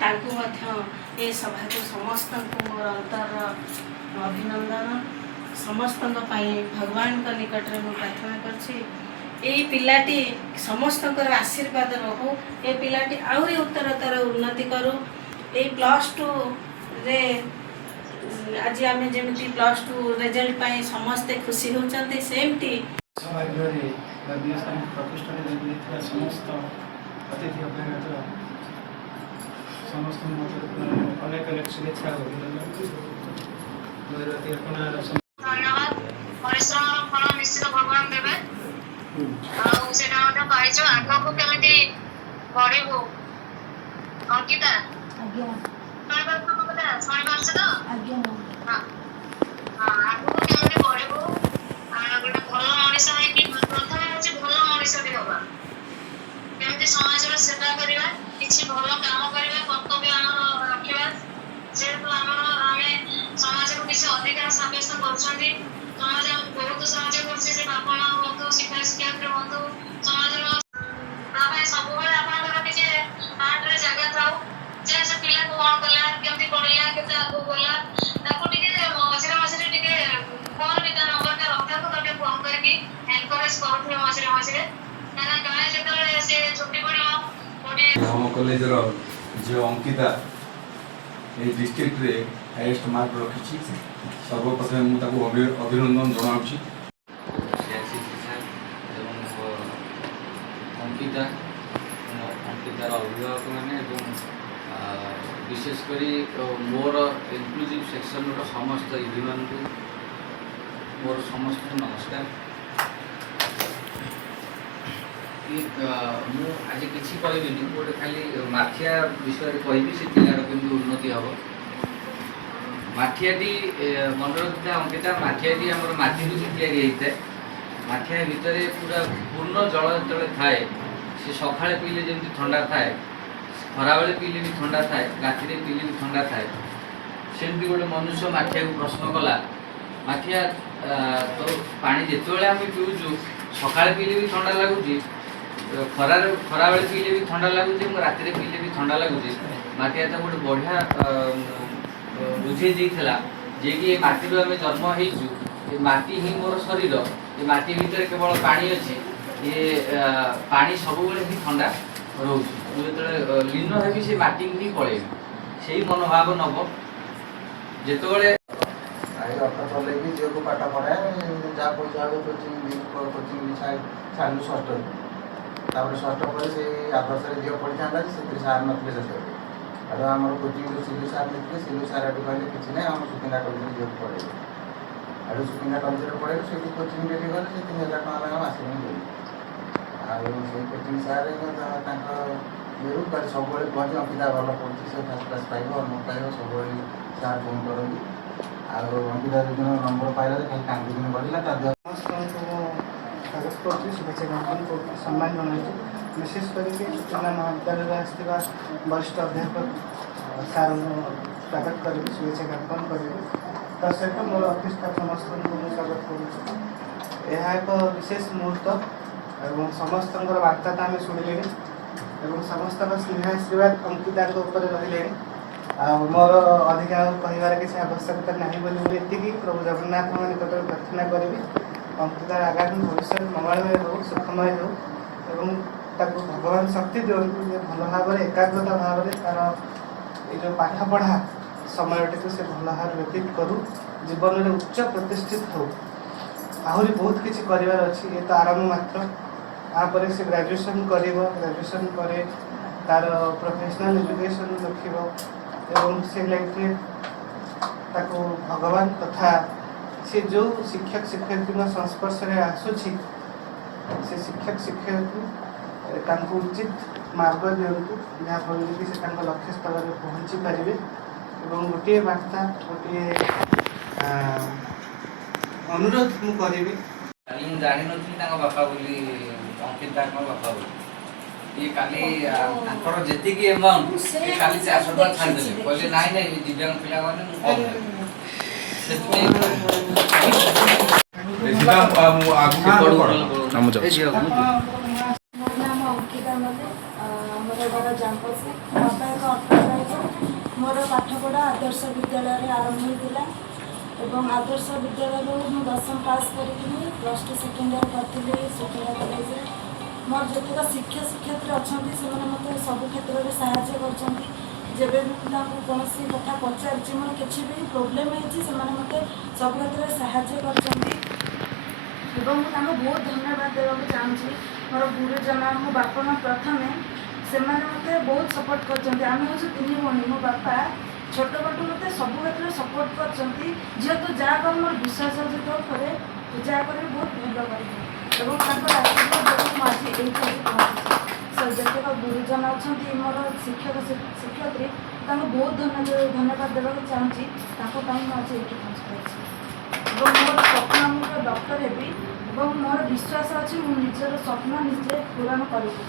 तांकु मध्य ए सभा को समस्त मोर अंतर अभिनंदन समस्त भगवान का निकट में प्रार्थना करछि यही पिलाटी समस्त आशीर्वाद रहू ए पिलाटी आहरी उत्तरतर उन्नति करू ए +2 रे आज आम जमी +2 रिजल्ट पाई समस्ते खुशी होती सेमती समस्त अतिथि अभ्यागत समस्त अनेक अनेक शुभेच्छा धन्यवाद परिश्रम फल निश्चित भगवान देवे आग को केमी बढ़ू अंकिता शुणी पार्छ तो आगू केमी बढ़ू गोटे भल मनीष प्रथम हूँ भल मनीषटी हवा केमी समाज सेवा करवा किसी भल काम करवा कर्तव्य आम रखा जेहेतु आम समाज को किसी अधिकार सब्यस्त कर समाज बहुत साहय कर बापा माँ हूँ शिक्षक शिक्षयित्री हूँ समाज सब हार्ट रे जगह थाउ जे से पिला को कौन कला केमती पढ़ला केते आगो गला ताको मझे मझे फोन भी नंबर का रखा को ताके फोन करके एनकरेज करूथे मझे ना गाय जतले से छुट्टी पड़ो गोटे हम कॉलेज रो जो अंकिता ए डिस्ट्रिक्ट रे हाईएस्ट मार्क रखिछि सर्वप्रथम मु ताको अभिनंदन जनाउछि अंकितार अभिभावक मैंने विशेषकर मोर इनक्लूसिव सेक्शन समस्त इजी मान मोर समस्त नमस्कार मु आज किसी कहबी गोटे खाली माठिया विषय कहबी से पिलार केमती उन्नति हम माठियाटी मन रखा अंकिता माठियाटी आम माटी या माठिया भितर पूरा पूर्ण जल जो थाए से सकाଳେ पीले जमी ठंडा थाए खरा बेले पीले भी ठंडा थाए राति पीले भी ठंडा थाए सेमती गोटे मनुष्य माठिया को प्रश्न कला माठिया तो पानी जिते आम पीऊँ सकाଳେ पीले भी ठंडा लगुच खरा बेले पीले भी ठंडा लगुच राति पीले भी ठंडा लगुच माठिया तो गोटे बढ़िया बुझे देला जे कि माटी आम जन्म हो माटी ही मोर शरीर ये माटी भितर केवल पानी अच्छी ये पानी सब ही ठंडा रोचे जो लीन है से माटी ही पड़े से मनोभाव नब जिते चलेगी झील को पाठ पढ़ाए जहाँ पढ़ा कोचिंग छाड़ू षष्ठ षष्ठ पर से आदर्श झील पढ़ी था से सार नथिले से आम कोचिंग सिलु सार नहीं सिलु सार आठ कहले कि ना आम सुकिंदा कॉलेज झील पढ़े आड़ सुकिंदा कॉलेज पढ़े से कोचिंग रेडी गले से 3000 टका मासिक देवी आई कोचिंग सार ये सब कहते अंकिता भल पढ़ी से फास्ट क्लास पाइब न पाइब सब सार फोन करती अंकिता जो नंबर पाइला खाली कांदी दिन बढ़ला स्वागत कर शुभेच्छा ज्ञापन कर सम्मान जनाई विशेष करके सूचना महाविद्यालय आसवा वरिष्ठ अध्यापक सार स्वागत करी शुभेच्छा ज्ञापन करी तो सहित मोर अफिस स्टाफ समस्त स्वागत करुँ यह एक विशेष मुहूर्त एवं समस्त वार्ता तो आम शुणिले एवं समस्त स्नेह आशीर्वाद अंकिता रही मोर अधिक कहबार किसी आवश्यकता नहीं बोली ये प्रभु जगन्नाथ निकट प्रार्थना करी अंकितार आगामी भविष्य मंगलमय हो सुखमय हो एवं ताको भगवान शक्ति दिंतु भल भाव एकाग्रता भाव तार ये पाठ पढ़ा समयटी को से भल भाव व्यतीत करू जीवन में उच्च प्रतिष्ठित हो आहरी बहुत किसी करार अच्छी ये तो आरंभ मात्र आपर से ग्रेजुएशन कर ग्रेजुएशन पर तार प्रोफेशनल एजुकेशन रखिब एवं से लाइफ ताको भगवान तथा से जो शिक्षक शिक्षयित्री संस्पर्श में आसूची से शिक्षक शिक्षयित्री उचित मार्ग दिंतु जहाँफल कि से लक्ष्य स्थल में पहुँची पारे और गोटे बार्ता गोटे अनुरोध मु करी जानी नी बापा बोली अंकिता बापा बोली ये काली जी एमाउंट काली 400 टका छाड़देले कहले नाई नाई दिव्यांग पिला नाम अंकिता ଜାମ୍ପସେ ବାପା ଏକ ଅଟୋ ଡ୍ରାଇଭର। ମୋର ପାଠପଢ଼ା ଆଦର୍ଶ ବିଦ୍ୟାଳୟରେ ଆରମ୍ଭ ହୋଇଥିଲା ଏବଂ ଆଦର୍ଶ ବିଦ୍ୟାଳୟରୁ ମୁଁ 10ମ ପାସ୍ କରିକି +2 ସେକେଣ୍ଡ ଇୟର୍ କରିଥିଲି ସୁକିନ୍ଦା କଲେଜରେ। ମୋର ଯେତିକ ଶିକ୍ଷୟିତ୍ରୀ ଅଛନ୍ତି ସେମାନେ ମୋତେ ସବୁ କ୍ଷେତ୍ରରେ ସାହାଯ୍ୟ କରିଛନ୍ତି। ଯେବେ ବି ପିଲାଙ୍କୁ କୌଣସି କଥା ପଚାରିଛି ମୋର କିଛି ବି ପ୍ରୋବ୍ଲେମ୍ ହେଇଛି ସେମାନେ ମୋତେ ସବୁ କ୍ଷେତ୍ରରେ ସାହାଯ୍ୟ କରିଛନ୍ତି ଏବଂ ମୁଁ ତାଙ୍କୁ ବହୁତ ଧନ୍ୟବାଦ ଦେବାକୁ ଚାହୁଁଛି। ମୋର ଗୁରୁଜନ ମୋ ବାପା ମା ପ୍ରଥମେ ସେମାନେ ମୋତେ ବହୁତ ସପୋର୍ଟ କରିଛନ୍ତି। ଆମେ ହେଉଛୁ 3 ଭଉଣୀ। ମୋ ବାପା ଛୋଟବେଳୁ ମୋତେ ସବୁ କ୍ଷେତ୍ରରେ ସପୋର୍ଟ କରିଛନ୍ତି। ଝିଅ ତୁ ଯାହା କର ମୋର ବିଶ୍ୱାସ ଅଛି ତୋ ଉପରେ, ତୁ ଯାହା କରିବି ବହୁତ ଭଲ କରିବି ଏବଂ ତାଙ୍କର ଆଶୀର୍ବାଦ ଯୋଗୁଁ ମୁଁ ଆଜି ଏଇଠି ଆସି ପହଞ୍ଚିଛି। ଯେତେକ ଗୁରୁଜନ ଅଛନ୍ତି ମୋର ଶିକ୍ଷୟିତ୍ରୀ ତାଙ୍କୁ ବହୁତ ଧନ୍ୟବାଦ ଦେବାକୁ ଚାହୁଁଛି। ତାଙ୍କ ପାଇଁ ମୁଁ ଆଜି ଏଇଠି ପହଞ୍ଚିପାରିଛି ଏବଂ ମୋର ସ୍ୱପ୍ନ ମୁଁ ଡକ୍ଟର ହେବି ଏବଂ ମୋର ବିଶ୍ୱାସ ଅଛି ମୁଁ ନିଜର ସ୍ୱପ୍ନ ନିଜେ ପୂରଣ କରିବି।